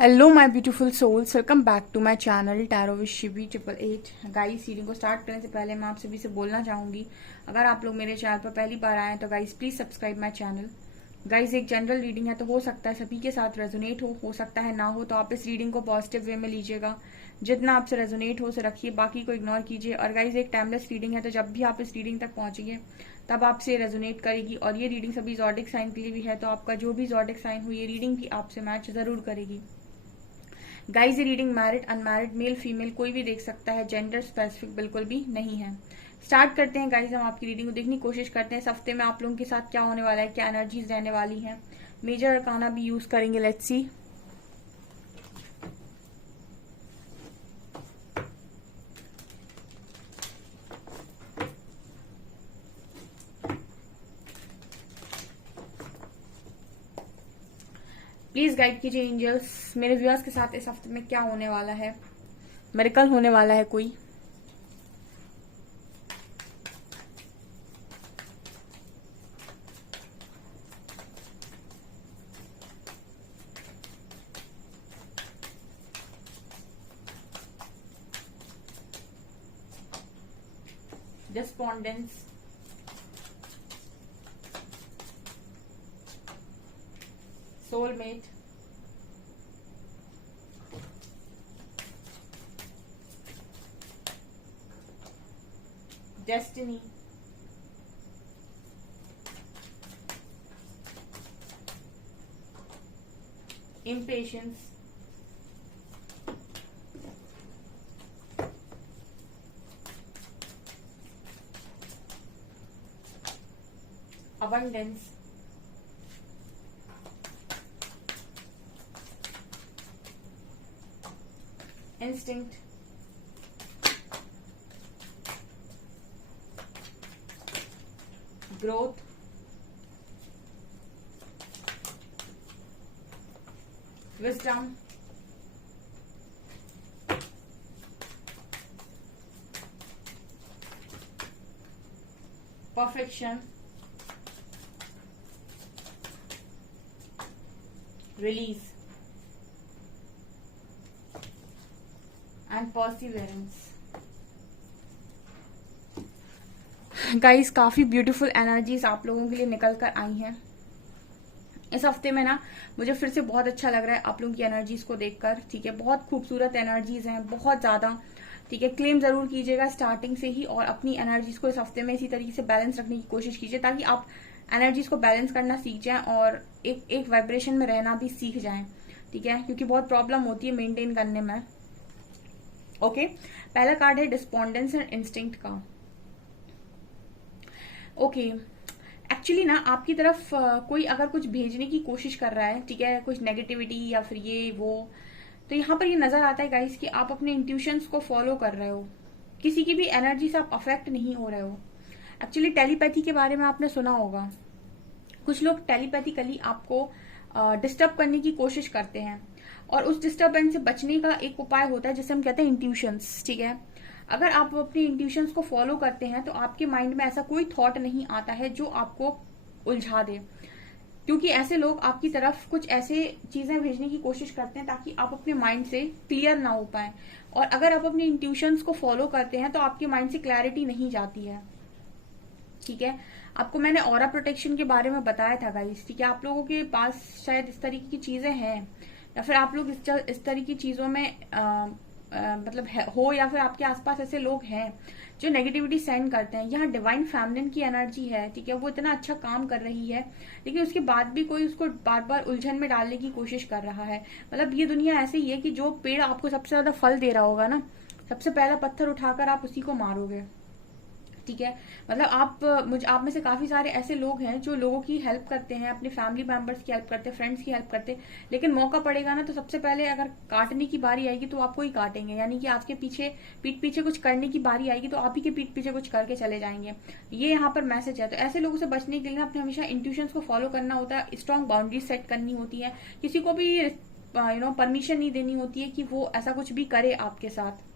Hello my beautiful souls, welcome back to my channel tarot with Shivi 888। Guys, reading को start करने से पहले मैं आप सभी से बोलना चाहूंगी, अगर आप लोग मेरे चैनल पर पहली बार आए हैं तो guys please subscribe my channel. Guys, एक जनरल रीडिंग है तो हो सकता है सभी के साथ रेजोनेट हो सकता है ना हो, तो आप इस रीडिंग को पॉजिटिव वे में लीजिएगा। जितना आपसे रेजोनेट हो उसे रखिए, बाकी को इग्नोर कीजिए। और गाइस, एक टाइमलेस रीडिंग है तो जब भी आप इस रीडिंग तक पहुंचेंगे तब आपसे रेजोनेट करेगी। और ये रीडिंग सभी जॉडिक साइन के लिए भी है, तो आपका जो भी जॉडिक साइन हो ये रीडिंग भी आपसे मैच जरूर करेगी। गाइज, ये reading married unmarried male female कोई भी देख सकता है, जेंडर स्पेसिफिक बिल्कुल भी नहीं है। स्टार्ट करते हैं गाइज, हम आपकी रीडिंग को देखने की कोशिश करते हैं इस हफ्ते में आप लोगों के साथ क्या होने वाला है, क्या एनर्जीज रहने वाली हैं। मेजर अरकाना भी यूज करेंगे, लेट्स सी। प्लीज गाइड कीजिए एंजल्स, मेरे व्यूअर्स के साथ इस हफ्ते में क्या होने वाला है। मिरेकल होने वाला है कोई। Despondence, soulmate, destiny, impatience, abundance, instinct, growth, wisdom, perfection, release, and perseverance। Guys, काफी ब्यूटीफुल एनर्जीज आप लोगों के लिए निकल कर आई हैं इस हफ्ते में ना। मुझे फिर से बहुत अच्छा लग रहा है आप लोगों की एनर्जीज को देखकर। ठीक है, बहुत खूबसूरत एनर्जीज हैं, बहुत ज्यादा। ठीक है, क्लेम जरूर कीजिएगा स्टार्टिंग से ही, और अपनी एनर्जीज को इस हफ्ते में इसी तरीके से बैलेंस रखने की कोशिश कीजिए ताकि आप एनर्जीज को बैलेंस करना सीख जाएं और एक एक वाइब्रेशन में रहना भी सीख जाएं। ठीक है, क्योंकि बहुत प्रॉब्लम होती है मेंटेन करने में। ओके, पहला कार्ड है डिस्पोंडेंस एंड इंस्टिंक्ट का। ओके, एक्चुअली ना आपकी तरफ कोई अगर कुछ भेजने की कोशिश कर रहा है, ठीक है, कुछ नेगेटिविटी या फिर ये वो, तो यहाँ पर ये नजर आता है गाइस कि आप अपने इंट्यूशंस को फॉलो कर रहे हो, किसी की भी एनर्जी से आप अफेक्ट नहीं हो रहे हो। एक्चुअली टेलीपैथी के बारे में आपने सुना होगा, कुछ लोग टेलीपैथिकली आपको डिस्टर्ब करने की कोशिश करते हैं, और उस डिस्टर्बेंस से बचने का एक उपाय होता है जिसे हम कहते हैं इंट्यूशंस। ठीक है, अगर आप अपने इंट्यूशंस को फॉलो करते हैं तो आपके माइंड में ऐसा कोई थॉट नहीं आता है जो आपको उलझा दे, क्योंकि ऐसे लोग आपकी तरफ कुछ ऐसे चीजें भेजने की कोशिश करते हैं ताकि आप अपने माइंड से क्लियर ना हो पाए। और अगर आप अपने इंट्यूशंस को फॉलो करते हैं तो आपके माइंड से क्लैरिटी नहीं जाती है। ठीक है, आपको मैंने ऑरा प्रोटेक्शन के बारे में बताया था गाइस। ठीक है, आप लोगों के पास शायद इस तरीके की चीजें हैं, या फिर आप लोग इस तरह की चीजों में मतलब हो, या फिर आपके आसपास ऐसे लोग हैं जो नेगेटिविटी सेंड करते हैं। यहाँ डिवाइन फेमिनिन की एनर्जी है। ठीक है, वो इतना अच्छा काम कर रही है, लेकिन उसके बाद भी कोई उसको बार बार उलझन में डालने की कोशिश कर रहा है। मतलब ये दुनिया ऐसे ही है कि जो पेड़ आपको सबसे ज्यादा फल दे रहा होगा ना, सबसे पहला पत्थर उठाकर आप उसी को मारोगे। ठीक है, मतलब आप में से काफी सारे ऐसे लोग हैं जो लोगों की हेल्प करते हैं, अपने फैमिली मेंबर्स की हेल्प करते हैं, फ्रेंड्स की हेल्प करते हैं, लेकिन मौका पड़ेगा ना तो सबसे पहले अगर काटने की बारी आएगी तो आपको ही काटेंगे। यानी कि आपके पीठ पीछे कुछ करने की बारी आएगी तो आप ही के पीठ पीछे कुछ करके चले जाएंगे। ये यहाँ पर मैसेज है। तो ऐसे लोगों से बचने के लिए ना अपने हमेशा इंट्यूशंस को फॉलो करना होता है, स्ट्रॉन्ग बाउंड्रीज सेट करनी होती है, किसी को भी परमिशन नहीं देनी होती है कि वो ऐसा कुछ भी करे आपके साथ।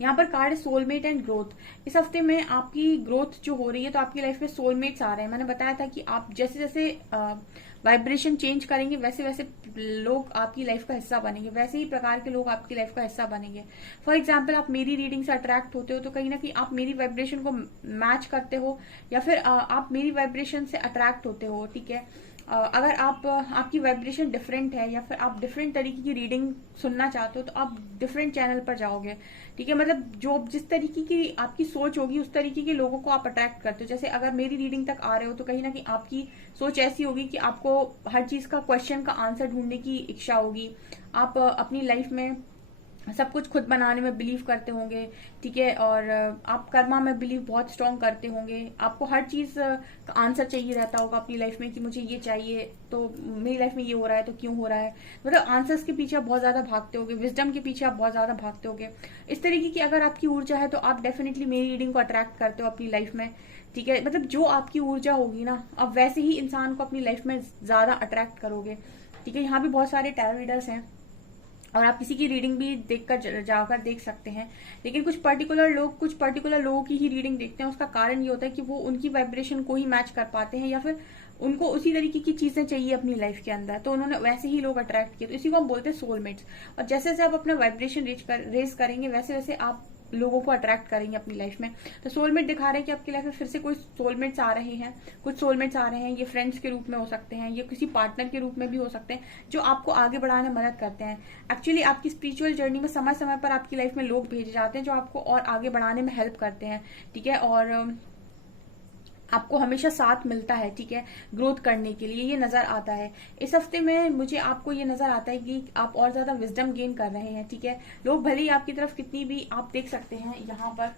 यहाँ पर कार्ड है सोलमेट एंड ग्रोथ। इस हफ्ते में आपकी ग्रोथ जो हो रही है, तो आपकी लाइफ में सोलमेट्स आ रहे हैं। मैंने बताया था कि आप जैसे जैसे वाइब्रेशन चेंज करेंगे वैसे वैसे लोग आपकी लाइफ का हिस्सा बनेंगे, वैसे ही प्रकार के लोग आपकी लाइफ का हिस्सा बनेंगे। फॉर एग्जाम्पल आप मेरी रीडिंग से अट्रैक्ट होते हो तो कहीं ना कहीं आप मेरी वाइब्रेशन को मैच करते हो, या फिर आप मेरी वाइब्रेशन से अट्रैक्ट होते हो, ठीक है। अगर आपकी वाइब्रेशन डिफरेंट है या फिर आप डिफरेंट तरीके की रीडिंग सुनना चाहते हो तो आप डिफरेंट चैनल पर जाओगे, ठीक है। मतलब जो जिस तरीके की आपकी सोच होगी उस तरीके के लोगों को आप अट्रैक्ट करते हो। जैसे अगर मेरी रीडिंग तक आ रहे हो तो कहीं ना कहीं आपकी सोच ऐसी होगी कि आपको हर चीज का क्वेश्चन का आंसर ढूंढने की इच्छा होगी। आप अपनी लाइफ में सब कुछ खुद बनाने में बिलीव करते होंगे, ठीक है। और आप कर्मा में बिलीव बहुत स्ट्रॉन्ग करते होंगे। आपको हर चीज का आंसर चाहिए रहता होगा अपनी लाइफ में कि मुझे ये चाहिए, तो मेरी लाइफ में ये हो रहा है तो क्यों हो रहा है। मतलब आंसर्स के पीछे आप बहुत ज्यादा भागते होगे, विजडम के पीछे आप बहुत ज्यादा भागते होगे। इस तरीके की अगर आपकी ऊर्जा है तो आप डेफिनेटली मेरी रीडिंग को अट्रैक्ट करते हो अपनी लाइफ में, ठीक है। मतलब जो आपकी ऊर्जा होगी ना, आप वैसे ही इंसान को अपनी लाइफ में ज्यादा अट्रैक्ट करोगे, ठीक है। यहाँ भी बहुत सारे टैरो रीडर्स हैं और आप किसी की रीडिंग भी देखकर जाकर देख सकते हैं, लेकिन कुछ पर्टिकुलर लोगों की ही रीडिंग देखते हैं। उसका कारण ये होता है कि वो उनकी वाइब्रेशन को ही मैच कर पाते हैं, या फिर उनको उसी तरीके की चीजें चाहिए अपनी लाइफ के अंदर, तो उन्होंने वैसे ही लोग अट्रैक्ट किए। तो इसी को हम बोलते हैं सोलमेट्स। और जैसे जैसे आप अपना वाइब्रेशन रेज करेंगे वैसे वैसे आप लोगों को अट्रैक्ट करेंगे अपनी लाइफ में। तो सोलमेट दिखा रहे हैं कि आपकी लाइफ में फिर से कोई सोलमेट्स आ रहे हैं, कुछ सोलमेट्स आ रहे हैं। ये फ्रेंड्स के रूप में हो सकते हैं, ये किसी पार्टनर के रूप में भी हो सकते हैं, जो आपको आगे बढ़ाने में मदद करते हैं। एक्चुअली आपकी स्पिरिचुअल जर्नी में समय समय पर आपकी लाइफ में लोग भेजे जाते हैं जो आपको और आगे बढ़ाने में हेल्प करते हैं, ठीक है। और आपको हमेशा साथ मिलता है, ठीक है, ग्रोथ करने के लिए। ये नजर आता है इस हफ्ते में मुझे। आपको ये नजर आता है कि आप और ज्यादा विजडम गेन कर रहे हैं, ठीक है। लोग भले ही आपकी तरफ कितनी भी, आप देख सकते हैं यहाँ पर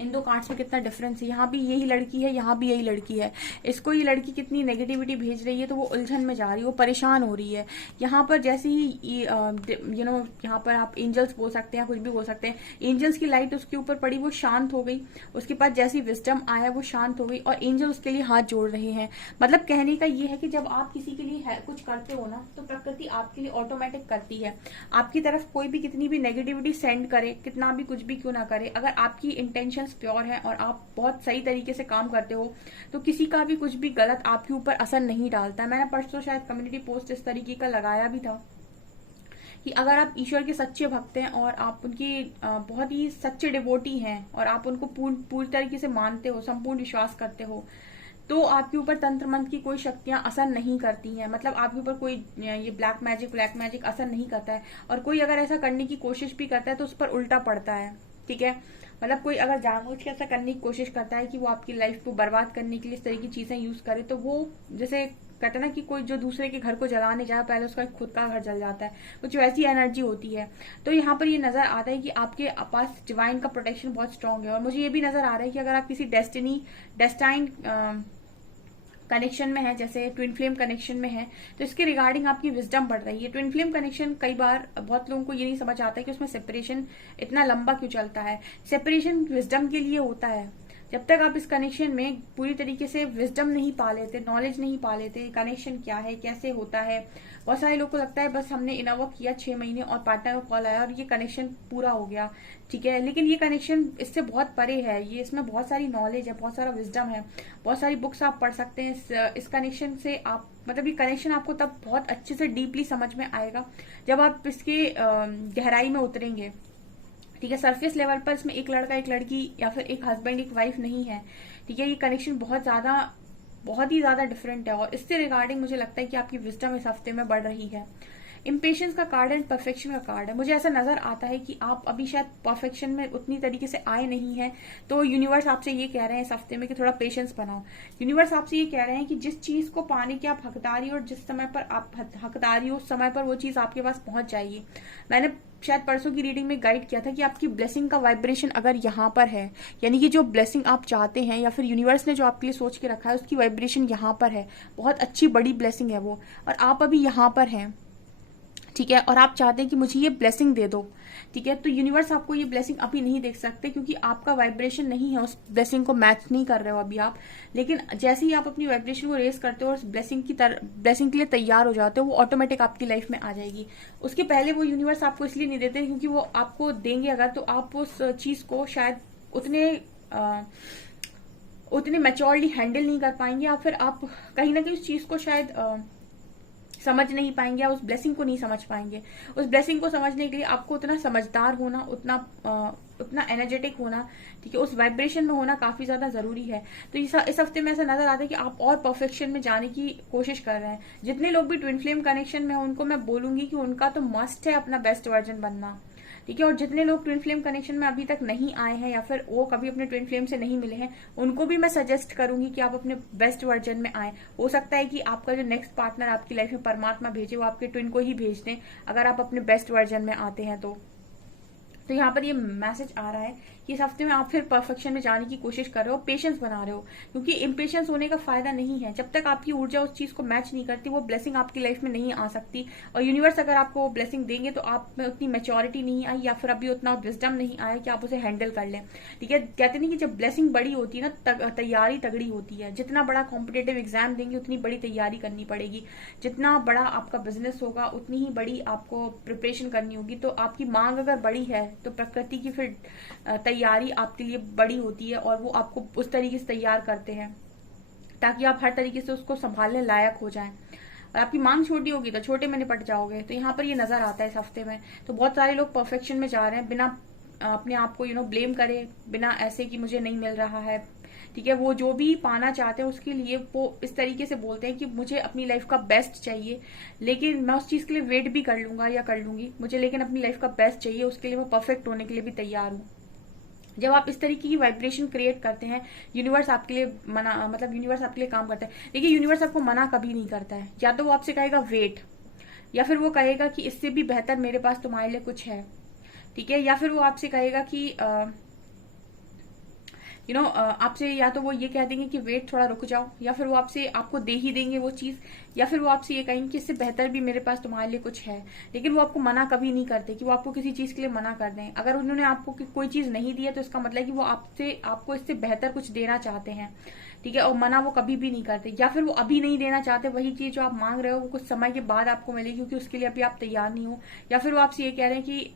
इन दो कार्ड्स में कितना डिफरेंस है। यहाँ भी यही लड़की है, यहाँ भी यही लड़की है। इसको ये लड़की कितनी नेगेटिविटी भेज रही है तो वो उलझन में जा रही है, वो परेशान हो रही है। यहाँ पर जैसे ही यहाँ पर आप एंजल्स बोल सकते हैं, कुछ भी बोल सकते हैं। एंजल्स की लाइट उसके ऊपर पड़ी, वो शांत हो गई। उसके पास जैसी विजडम आया वो शांत हो गई और एंजल उसके लिए हाथ जोड़ रहे हैं। मतलब कहने का ये है कि जब आप किसी के लिए कुछ करते हो ना तो प्रकृति आपके लिए ऑटोमेटिक करती है। आपकी तरफ कोई भी कितनी भी नेगेटिविटी सेंड करे, कितना भी कुछ भी क्यों ना करे, अगर आपकी इंटेंशन प्योर है और आप बहुत सही तरीके से काम करते हो तो किसी का भी कुछ भी गलत आपके ऊपर असर नहीं डालता। मैंने परसों शायद कम्युनिटी पोस्ट इस तरीके का लगाया भी था कि अगर आप ईश्वर के सच्चे भक्त हैं और आप उनकी बहुत ही सच्चे डिवोटी हैं और आप उनको पूरी तरीके से मानते हो, संपूर्ण विश्वास करते हो, तो आपके ऊपर तंत्र मंत्र की कोई शक्तियां असर नहीं करती हैं। मतलब आपके ऊपर कोई ये ब्लैक मैजिक असर नहीं करता है। और कोई अगर ऐसा करने की कोशिश भी करता है तो उस पर उल्टा पड़ता है, ठीक है। मतलब कोई अगर जानबूझ के ऐसा करने की कोशिश करता है कि वो आपकी लाइफ को बर्बाद करने के लिए इस तरह की चीजें यूज करे, तो वो जैसे कहते ना कि कोई जो दूसरे के घर को जलाने जाए पहले उसका खुद का घर जल जाता है, कुछ वैसी एनर्जी होती है। तो यहाँ पर ये नजर आता है कि आपके पास डिवाइन का प्रोटेक्शन बहुत स्ट्रांग है। और मुझे ये भी नजर आ रहा है कि अगर आप किसी डेस्टाइन कनेक्शन में है, जैसे ट्विन फ्लेम कनेक्शन में है, तो इसके रिगार्डिंग आपकी विजडम बढ़ रही है। ट्विन फ्लेम कनेक्शन कई बार बहुत लोगों को ये नहीं समझ आता है कि उसमें सेपरेशन इतना लंबा क्यों चलता है। सेपरेशन विजडम के लिए होता है। जब तक आप इस कनेक्शन में पूरी तरीके से विजडम नहीं पा लेते, नॉलेज नहीं पा लेते, कनेक्शन क्या है, कैसे होता है। बहुत सारे लोग को लगता है बस हमने इनवर्क किया 6 महीने और पार्टनर का कॉल आया और ये कनेक्शन पूरा हो गया, ठीक है। लेकिन ये कनेक्शन इससे बहुत परे है। ये इसमें बहुत सारी नॉलेज है, बहुत सारा विजडम है, बहुत सारी बुक्स आप पढ़ सकते हैं। इस कनेक्शन से आप मतलब ये कनेक्शन आपको तब बहुत अच्छे से डीपली समझ में आएगा जब आप इसके गहराई में उतरेंगे, ठीक है। सरफेस लेवल पर इसमें एक लड़का एक लड़की या फिर एक हस्बैंड एक वाइफ नहीं है, ठीक है। ये कनेक्शन बहुत ही ज्यादा डिफरेंट है। और इससे रिगार्डिंग मुझे लगता है कि आपकी विजडम इस हफ्ते में बढ़ रही है। इम्पेशंस का कार्ड एंड परफेक्शन का कार्ड है। मुझे ऐसा नजर आता है कि आप अभी शायद परफेक्शन में उतनी तरीके से आए नहीं है, तो यूनिवर्स आपसे ये कह रहे हैं इस हफ्ते में कि थोड़ा पेशेंस बनाओ। यूनिवर्स आपसे ये कह रहे हैं कि जिस चीज को पाने की आप हकदारी और जिस समय पर आप हकदारी हो उस समय पर वो चीज आपके पास पहुंच जाएगी। मैंने शायद परसों की रीडिंग में गाइड किया था कि आपकी ब्लेसिंग का वाइब्रेशन अगर यहाँ पर है, यानी कि जो ब्लेसिंग आप चाहते हैं या फिर यूनिवर्स ने जो आपके लिए सोच के रखा है उसकी वाइब्रेशन यहाँ पर है, बहुत अच्छी बड़ी ब्लेसिंग है वो, और आप अभी यहाँ पर हैं, ठीक है। और आप चाहते हैं कि मुझे ये ब्लेसिंग दे दो, ठीक है। तो यूनिवर्स आपको ये ब्लेसिंग अभी नहीं देख सकते क्योंकि आपका वाइब्रेशन नहीं है, उस ब्लेसिंग को मैच नहीं कर रहे हो अभी आप। लेकिन जैसे ही आप अपनी वाइब्रेशन को रेस करते हो और ब्लेसिंग के लिए तैयार हो जाते हो, वो ऑटोमेटिक आपकी लाइफ में आ जाएगी। उसके पहले वो यूनिवर्स आपको इसलिए नहीं देते क्योंकि वो आपको देंगे अगर तो आप उस चीज को शायद उतने उतने मैच्योरली हैंडल नहीं कर पाएंगे, या फिर आप कहीं ना कहीं उस चीज को शायद समझ नहीं पाएंगे, या उस ब्लेसिंग को नहीं समझ पाएंगे। उस ब्लेसिंग को समझने के लिए आपको उतना समझदार होना, उतना एनर्जेटिक होना, ठीक है, उस वाइब्रेशन में होना काफी ज्यादा जरूरी है। तो इस हफ्ते में ऐसा नजर आता है कि आप और परफेक्शन में जाने की कोशिश कर रहे हैं। जितने लोग भी ट्विन फ्लेम कनेक्शन में हैं उनको मैं बोलूंगी कि उनका तो मस्ट है अपना बेस्ट वर्जन बनना, ठीक है। और जितने लोग ट्विन फ्लेम कनेक्शन में अभी तक नहीं आए हैं, या फिर वो कभी अपने ट्विन फ्लेम से नहीं मिले हैं, उनको भी मैं सजेस्ट करूंगी कि आप अपने बेस्ट वर्जन में आए। हो सकता है कि आपका जो नेक्स्ट पार्टनर आपकी लाइफ में परमात्मा भेजे वो आपके ट्विन को ही भेज दें, अगर आप अपने बेस्ट वर्जन में आते हैं तो यहाँ पर ये मैसेज आ रहा है कि इस हफ्ते में आप फिर परफेक्शन में जाने की कोशिश कर रहे हो, पेशेंस बना रहे हो, क्योंकि इम्पेशेंस होने का फायदा नहीं है। जब तक आपकी ऊर्जा उस चीज को मैच नहीं करती, वो ब्लेसिंग आपकी लाइफ में नहीं आ सकती। और यूनिवर्स अगर आपको वो ब्लेसिंग देंगे तो आप में उतनी मैच्योरिटी नहीं आई, या फिर अभी उतना विजडम नहीं आया कि आप उसे हैंडल कर लें, ठीक है। कहते नहीं कि जब ब्लेसिंग बड़ी होती है ना, तैयारी तगड़ी होती है। जितना बड़ा कॉम्पिटेटिव एग्जाम देंगे उतनी बड़ी तैयारी करनी पड़ेगी, जितना बड़ा आपका बिजनेस होगा उतनी ही बड़ी आपको प्रिपरेशन करनी होगी। तो आपकी मांग अगर बड़ी है तो प्रकृति की फिर तैयारी आपके लिए बड़ी होती है, और वो आपको उस तरीके से तैयार करते हैं ताकि आप हर तरीके से उसको संभालने लायक हो जाएं। और आपकी मांग छोटी होगी तो छोटे में निपट जाओगे। तो यहाँ पर ये नजर आता है इस हफ्ते में। तो बहुत सारे लोग परफेक्शन में जा रहे हैं बिना अपने आप को ब्लेम करे, बिना ऐसे कि मुझे नहीं मिल रहा है, ठीक है। वो जो भी पाना चाहते हैं उसके लिए वो इस तरीके से बोलते हैं कि मुझे अपनी लाइफ का बेस्ट चाहिए, लेकिन मैं उस चीज के लिए वेट भी कर लूंगा या कर लूंगी, मुझे लेकिन अपनी लाइफ का बेस्ट चाहिए, उसके लिए मैं परफेक्ट होने के लिए भी तैयार हूँ। जब आप इस तरीके की वाइब्रेशन क्रिएट करते हैं, यूनिवर्स आपके लिए यूनिवर्स आपके लिए काम करता है। देखिए, यूनिवर्स आपको मना कभी नहीं करता है। या तो वो आपसे कहेगा वेट, या फिर वो कहेगा कि इससे भी बेहतर मेरे पास तुम्हारे लिए कुछ है, ठीक है। या फिर वो आपसे कहेगा कि आपसे या तो वो ये कह देंगे कि वेट, थोड़ा रुक जाओ, या फिर वो आपको दे ही देंगे वो चीज, या फिर वो आपसे ये कहेंगे कि इससे बेहतर भी मेरे पास तुम्हारे लिए कुछ है। लेकिन वो आपको मना कभी नहीं करते कि वो आपको किसी चीज के लिए मना कर दें। अगर उन्होंने आपको कोई चीज नहीं दी है तो इसका मतलब है कि वो आपको इससे बेहतर कुछ देना चाहते हैं, ठीक है। और मना वो कभी भी नहीं करते। या फिर वो अभी नहीं देना चाहते, वही चीज जो आप मांग रहे हो वो कुछ समय के बाद आपको मिलेगी, क्योंकि उसके लिए अभी आप तैयार नहीं हो। या फिर वो आपसे ये कह रहे हैं कि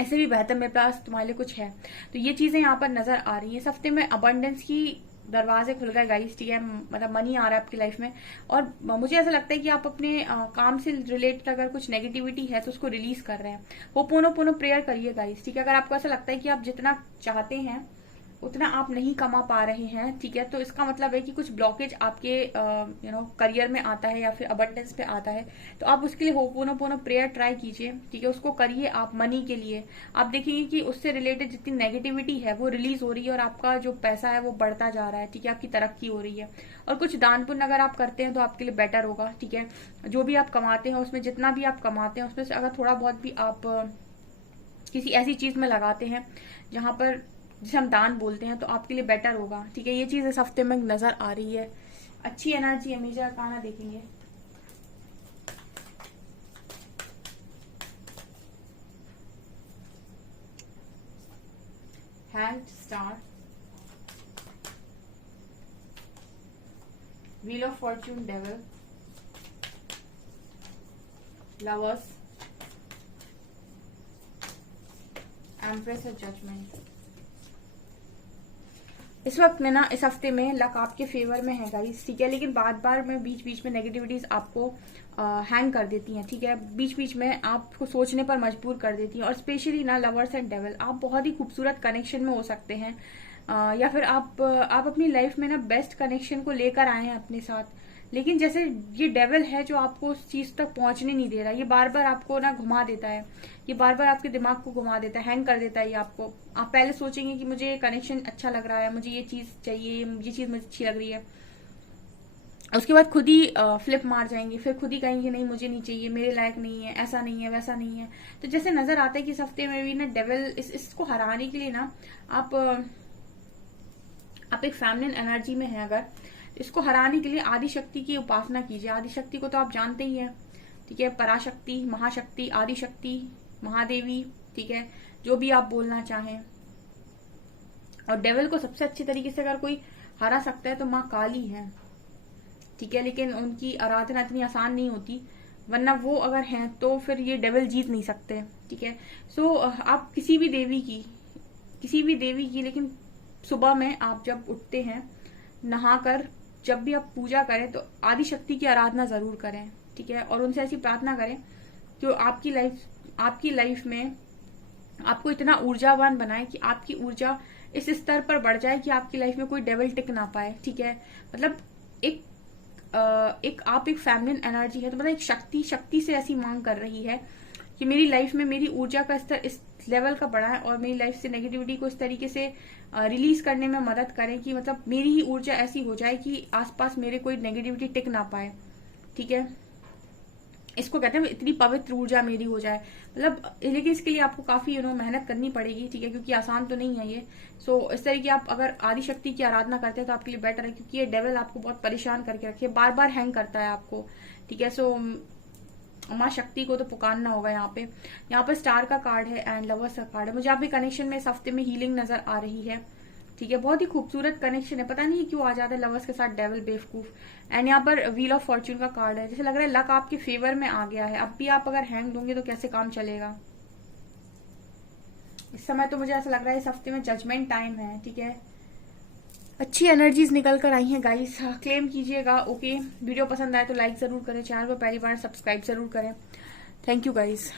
ऐसे भी बेहतर मेरे पास तुम्हारे लिए कुछ है। तो ये चीजें यहाँ पर नजर आ रही है। इस हफ्ते में अबंडेंस की दरवाजे खुल गए गाइस, ठीक है। मतलब मनी आ रहा है आपकी लाइफ में। और मुझे ऐसा लगता है कि आप अपने काम से रिलेटेड अगर कुछ नेगेटिविटी है तो उसको रिलीज कर रहे हैं। वो पोनो प्रेयर करिए गाइस, ठीक है। अगर आपको ऐसा लगता है कि आप जितना चाहते हैं उतना आप नहीं कमा पा रहे हैं, ठीक है, तो इसका मतलब है कि कुछ ब्लॉकेज आपके करियर में आता है या फिर अबंडेंस पे आता है। तो आप उसके लिए होपोनोपोनो प्रेयर ट्राई कीजिए, ठीक है। उसको करिए आप मनी के लिए। आप देखेंगे कि उससे रिलेटेड जितनी नेगेटिविटी है वो रिलीज हो रही है, और आपका जो पैसा है वो बढ़ता जा रहा है, ठीक है। आपकी तरक्की हो रही है। और कुछ दान पुण्य अगर आप करते हैं तो आपके लिए बेटर होगा, ठीक है। जो भी आप कमाते हैं उसमें, जितना भी आप कमाते हैं उसमें से अगर थोड़ा बहुत भी आप किसी ऐसी चीज में लगाते हैं जहां पर जिसे हम दान बोलते हैं, तो आपके लिए बेटर होगा, ठीक है। ये चीज इस हफ्ते में नजर आ रही है। अच्छी एनर्जी हमेशा काना देखेंगे। Hand, star, wheel of Fortune, devil, lovers, empress और जजमेंट। इस वक्त में ना, इस हफ्ते में लक आपके फेवर में है गाइस, ठीक है। लेकिन बार में बीच बीच में नेगेटिविटीज आपको हैंग कर देती हैं, ठीक है। बीच बीच में आपको सोचने पर मजबूर कर देती हैं। और स्पेशली ना लवर्स एंड डेविल, आप बहुत ही खूबसूरत कनेक्शन में हो सकते हैं, या फिर आप अपनी लाइफ में ना बेस्ट कनेक्शन को लेकर आए हैं अपने साथ। लेकिन जैसे ये डेविल है जो आपको उस चीज तक पहुंचने नहीं दे रहा, ये बार बार आपको ना घुमा देता है, ये बार बार आपके दिमाग को घुमा देता है, हैंग कर देता है ये आपको। आप पहले सोचेंगे कि मुझे कनेक्शन अच्छा लग रहा है, मुझे ये चीज चाहिए, ये चीज मुझे अच्छी लग रही है, उसके बाद खुद ही फ्लिप मार जाएंगे, फिर खुद ही कहेंगे नहीं मुझे नहीं चाहिए, मेरे लायक नहीं है, ऐसा नहीं है, वैसा नहीं है। तो जैसे नजर आता है कि इस हफ्ते में भी ना डेविल इसको हराने के लिए ना आप एक फेमिनिन एनर्जी में है अगर, इसको हराने के लिए आदि शक्ति की उपासना कीजिए। आदि शक्ति को तो आप जानते ही हैं, ठीक है। पराशक्ति, महाशक्ति, आदि शक्ति, महादेवी, ठीक है, जो भी आप बोलना चाहें। और डेविल को सबसे अच्छे तरीके से अगर कोई हरा सकता है तो माँ काली है, ठीक है। लेकिन उनकी आराधना इतनी आसान नहीं होती, वरना वो अगर हैं तो फिर ये डेविल जीत नहीं सकते, ठीक है। सो आप किसी भी देवी की लेकिन सुबह में आप जब उठते हैं, नहाकर जब भी आप पूजा करें तो आदि शक्ति की आराधना जरूर करें, ठीक है। और उनसे ऐसी प्रार्थना करें जो आपकी लाइफ में आपको इतना ऊर्जावान बनाए कि आपकी ऊर्जा इस स्तर पर बढ़ जाए कि आपकी लाइफ में कोई डेविल टिक ना पाए, ठीक है। मतलब आप एक फेमिनिन एनर्जी है, तो मतलब एक शक्ति से ऐसी मांग कर रही है कि मेरी लाइफ में मेरी ऊर्जा का स्तर इस लेवल का बढ़ाए और मेरी लाइफ से नेगेटिविटी को इस तरीके से रिलीज करने में मदद करें कि मतलब मेरी ही ऊर्जा ऐसी हो जाए कि आसपास मेरे कोई नेगेटिविटी टिक ना पाए, ठीक है। इसको कहते हैं इतनी पवित्र ऊर्जा मेरी हो जाए, मतलब लेकिन इसके लिए आपको काफी मेहनत करनी पड़ेगी, ठीक है, क्योंकि आसान तो नहीं है ये। सो इस तरीके आप अगर आदि शक्ति की आराधना करते हैं तो आपके लिए बेटर है, क्योंकि ये डेविल आपको बहुत परेशान करके रखे, बार बार हैंग करता है आपको, ठीक है। सो माँ शक्ति को तो पुकारना होगा। यहाँ पे स्टार का कार्ड है एंड लवर्स का कार्ड है। मुझे आपके कनेक्शन में इस हफ्ते में हीलिंग नजर आ रही है, ठीक है। बहुत ही खूबसूरत कनेक्शन है, पता नहीं क्यों आ जाता है लवर्स के साथ डेविल बेवकूफ। एंड यहाँ पर व्हील ऑफ फॉर्च्यून का कार्ड है, जैसे लग रहा है लक आपके फेवर में आ गया है। अब भी आप अगर हैंग दोगे तो कैसे काम चलेगा। इस समय तो मुझे ऐसा लग रहा है इस हफ्ते में जजमेंट टाइम है, ठीक है। अच्छी एनर्जीज निकल कर आई हैं गाइस, क्लेम कीजिएगा। ओके, वीडियो पसंद आए तो लाइक जरूर करें, चैनल को पहली बार सब्सक्राइब जरूर करें। Thank you guys.